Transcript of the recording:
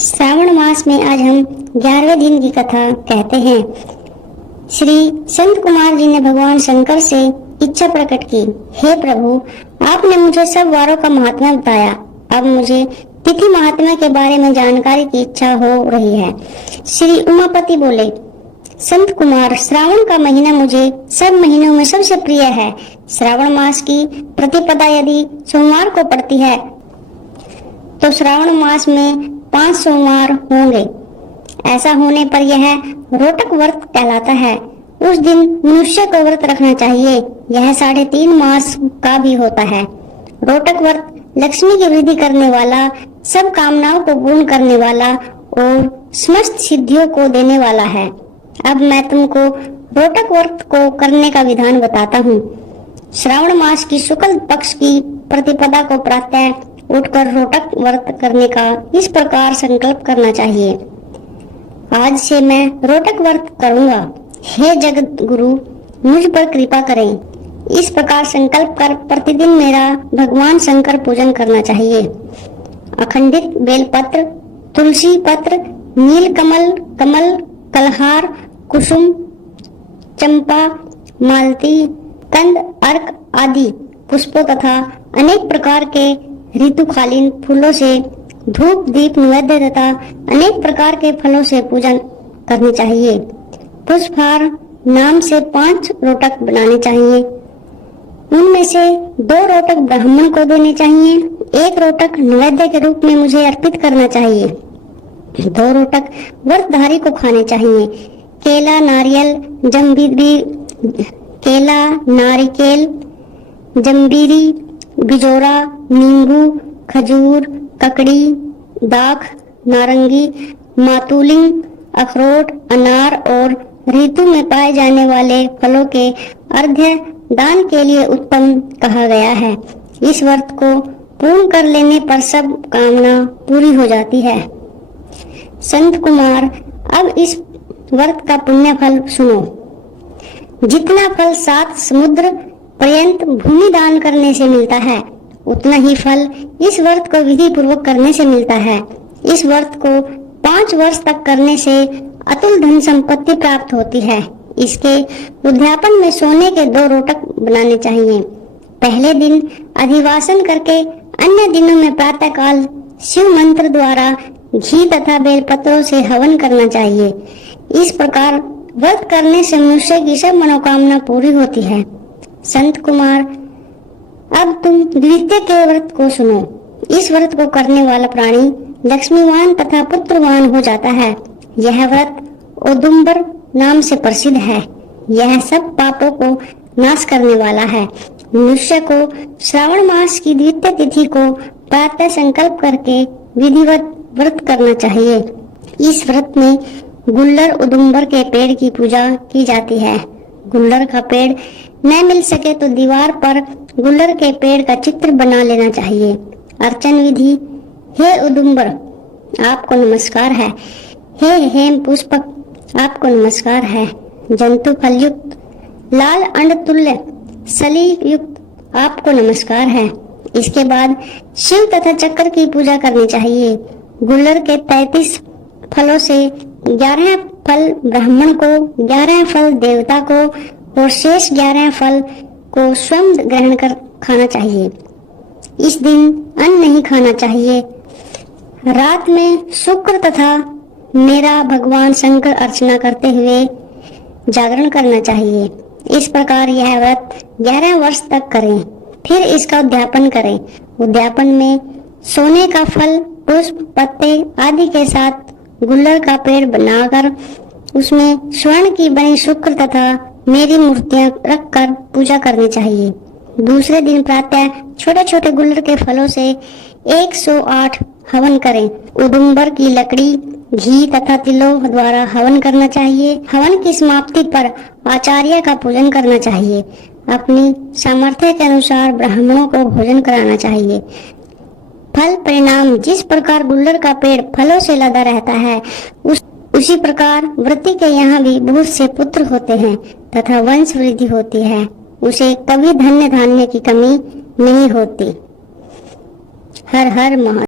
श्रावण मास में आज हम 11वें दिन की कथा कहते हैं। श्री संत कुमार जी ने भगवान शंकर से इच्छा प्रकट की, हे प्रभु, आपने मुझे सब वारों का महात्मा बताया, अब मुझे तिथि महात्मा के बारे में जानकारी की इच्छा हो रही है। श्री उमापति बोले, संत कुमार, श्रावण का महीना मुझे सब महीनों में सबसे प्रिय है। श्रावण मास की प्रतिपदा यदि सोमवार को पड़ती है तो श्रावण मास में 5 सोमवार होंगे। ऐसा होने पर यह रोटक व्रत कहलाता है। उस दिन मनुष्य को व्रत रखना चाहिए। यह 3.5 मास का भी होता है। रोटक व्रत लक्ष्मी की वृद्धि करने वाला, सब कामनाओं को पूर्ण करने वाला और समस्त सिद्धियों को देने वाला है। अब मैं तुमको रोटक व्रत को करने का विधान बताता हूँ। श्रावण मास की शुक्ल पक्ष की प्रतिपदा को प्रातः उठकर रोटक व्रत करने का इस प्रकार संकल्प करना चाहिए, आज से मैं रोटक व्रत करूंगा। हे जगत गुरु, मुझ पर कृपा करें। इस प्रकार संकल्प कर प्रतिदिन मेरा भगवान शंकर पूजन करना चाहिए। अखंडित बेलपत्र, तुलसी पत्र, नील कमल, कमल, कलहार, कुसुम, चंपा, मालती, कंद, अर्क आदि पुष्पों तथा अनेक प्रकार के ऋतुकालीन फूलों से धूप दीप नैवेद्य तथा अनेक प्रकार के फलों से पूजन करनी चाहिए। पुष्पहार नाम से 5 रोटक बनाने चाहिए। उनमें से 2 रोटक ब्राह्मण को देने चाहिए, 1 रोटक नैवेद्य के रूप में मुझे अर्पित करना चाहिए, 2 रोटक व्रतधारी को खाने चाहिए। केला, नारियल, नारिकेल, जम्बीरी, बिजोरा, नींबू, खजूर, ककड़ी, दाख, नारंगी, मातुलिंग, अखरोट, अनार और ऋतु में पाए जाने वाले फलों के अर्घ्य दान के लिए उत्तम कहा गया है। इस व्रत को पूर्ण कर लेने पर सब कामना पूरी हो जाती है। संत कुमार, अब इस व्रत का पुण्य फल सुनो। जितना फल 7 समुद्र पर्यंत भूमि दान करने से मिलता है, उतना ही फल इस व्रत को विधि पूर्वक करने से मिलता है। इस व्रत को 5 वर्ष तक करने से अतुल धन संपत्ति प्राप्त होती है। इसके उद्यापन में सोने के 2 रोटक बनाने चाहिए। पहले दिन अधिवासन करके अन्य दिनों में प्रातः काल शिव मंत्र द्वारा घी तथा बेलपत्रों से हवन करना चाहिए। इस प्रकार व्रत करने से मनुष्य की सब मनोकामना पूरी होती है। संत कुमार, अब तुम द्वितीय के व्रत को सुनो। इस व्रत को करने वाला प्राणी लक्ष्मीवान तथा पुत्रवान हो जाता है। यह व्रत औदुंबर नाम से प्रसिद्ध है। यह सब पापों को नाश करने वाला है। मनुष्य को श्रावण मास की द्वितीय तिथि को प्रातः संकल्प करके विधिवत व्रत करना चाहिए। इस व्रत में गुल्लर औदुंबर के पेड़ की पूजा की जाती है। गुल्लर का पेड़ न मिल सके तो दीवार पर गुल्लर के पेड़ का चित्र बना लेना चाहिए। अर्चन विधि, हे औदुंबर, आपको नमस्कार है। हे हेम पुष्पक, आपको नमस्कार है। जंतु फल युक्त, लाल अंड तुल्य, सली युक्त, आपको नमस्कार है। इसके बाद शिव तथा चक्र की पूजा करनी चाहिए। गुल्लर के 33 फलों से 11 फल ब्राह्मण को, 11 फल देवता को और शेष 11 फल को स्वयं ग्रहण कर खाना चाहिए। इस दिन अन्न नहीं खाना चाहिए। रात में शुक्र तथा मेरा भगवान शंकर अर्चना करते हुए जागरण करना चाहिए। इस प्रकार यह व्रत 11 वर्ष तक करें, फिर इसका उद्यापन करें। उद्यापन में सोने का फल, पुष्प, पत्ते आदि के साथ गुल्लर का पेड़ बनाकर उसमें स्वर्ण की बनी शुक्र तथा मेरी मूर्तियां रखकर पूजा करनी चाहिए। दूसरे दिन प्रातः छोटे छोटे गुल्लर के फलों से 108 हवन करें। औदुंबर की लकड़ी, घी तथा तिलों द्वारा हवन करना चाहिए। हवन की समाप्ति पर आचार्य का पूजन करना चाहिए। अपनी सामर्थ्य के अनुसार ब्राह्मणों को भोजन कराना चाहिए। फल परिणाम, जिस प्रकार गुल्लर का पेड़ फलों से लदा रहता है, उसी प्रकार व्रती के यहाँ भी बहुत से पुत्र होते हैं तथा वंश वृद्धि होती है। उसे कभी धन्य धान्य की कमी नहीं होती। हर हर महादेव।